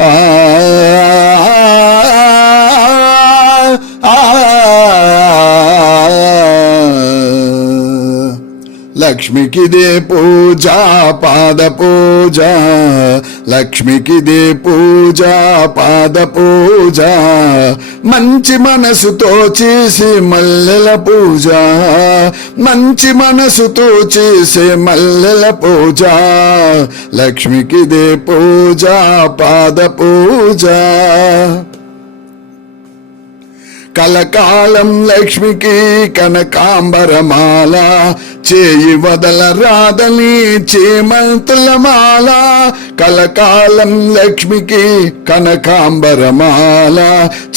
ఆ లక్ష్మికిదే పూజ పాద పూజ, లక్ష్మికిదే పూజ పాద పూజ, మంచి మనసుతో చేసే మల్లెల పూజ, మంచి మనసుతో చేసే మల్లెల పూజ, లక్ష్మికిదే పూజ పాద పూజ. కలకాలం లక్ష్మికి కనకాంబరమాల, చేయి వదల రాదని చేమంతుల మాల. కలకాలం లక్ష్మికి కనకాంబరమాల,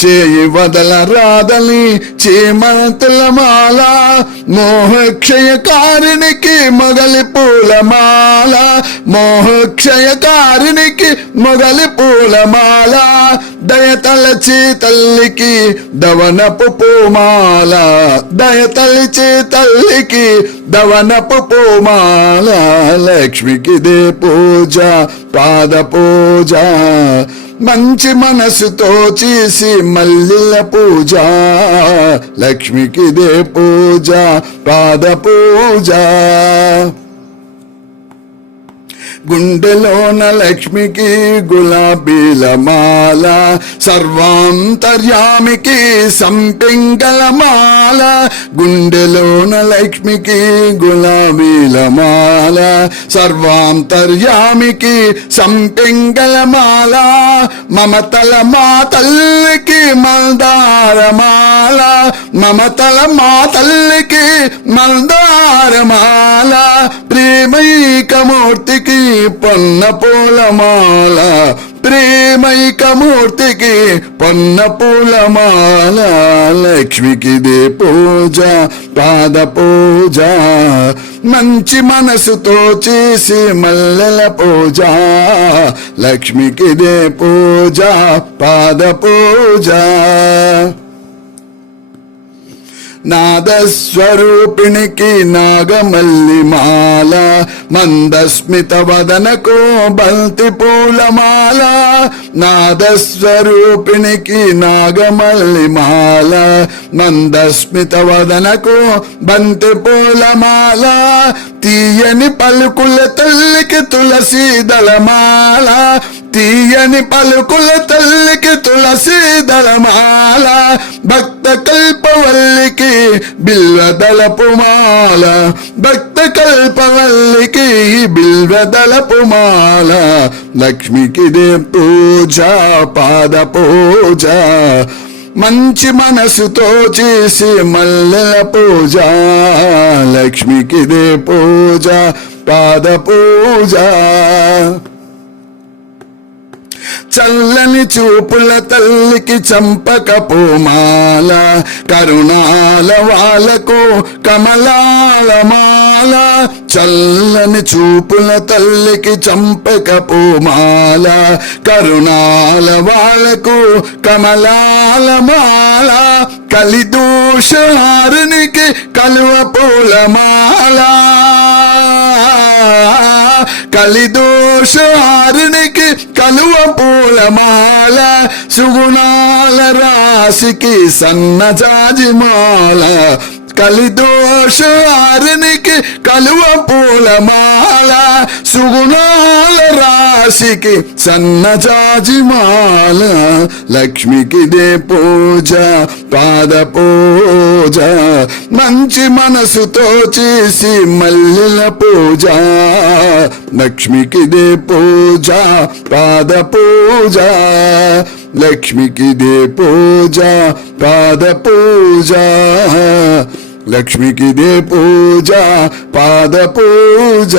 చేయి వదల రాదని చేమంతుల మాల. మోహక్షయకారినికి మొగలి పూలమాల, మోహక్షయకారినికి మొగలి పూలమాల. దయతలచి తల్లికి దవనపు పూమాల, దయతలిచి తల్లికి దవనపు పూమాల, లక్ష్మికిదే పూజ పాద పూజ, మంచి మనసుతో చేసి మల్లెల పూజ, లక్ష్మికిదే పూజ పాద పూజ. గుండెలోన లక్ష్మికి గులాబీల మాల, సర్వాంతర్యామికి సంపింగళ మాల. గుండెలోన లక్ష్మికి గులాబీల మాల, సర్వాంతర్యామికి సంపింగళ మాల. మమతల మా తల్లికి మందార మాల, మమతల మా తల్లికి మందార మాల. ప్రేమైకమూర్తికి పొన్న పూలమాల, ప్రేమైకమూర్తికి పొన్న పూలమాల, లక్ష్మికిదే పూజ పాద పూజ, మంచి మనసుతో చేసి మల్లెల పూజ, లక్ష్మికిదే పూజ పాద పూజ. నాదస్వరూపిణికి నాగమల్లి మాల, మందస్మిత వదనకు బంతి పూలమాల. నాదస్వరూపిణికి నాగమల్లి మాల, మందస్మిత వదనకు బంతి పూలమాల. తీయని పలుకుల తల్లికి తులసి దళమాల, తీయని పలుకుల తల్లికి తులసి దళమాల. భక్త కల్పవల్లికి బిల్వదళపు మాల, భక్త కల్పవల్లికి బిల్వదళపు మాల, లక్ష్మికిదే పూజ పాద పూజ, మంచి మనసుతో చేసి మల్లెల పూజ, లక్ష్మికిదే పూజ పాద పూజ. చల్లని చూపుల తల్లికి చంపక పూమాల, కరుణాల వాలకు కమలాల మాల. చల్లని చూపుల తల్లికి చంపక పూమాల, కరుణాల వాలకు కమలాల మాల. కలిదోషహారునికి కలువ పూలమాల, కలిదోషహారునికి కలువ పూలమాల. సుగుణాల రాశికి సన్నజాజి మాల, కలిదోషహారునికి కలువ పూలమాల. సుగుణాల రాశికి సన్నజాజి మాల, లక్ష్మికిదే పూజ పాద పూజ, మంచి మనసుతో చేసి మల్లెల పూజ, లక్ష్మికిదే పూజ పాద పూజ, లక్ష్మికిదే పూజ పాద పూజ, లక్ష్మికిదే పూజ పాద పూజ.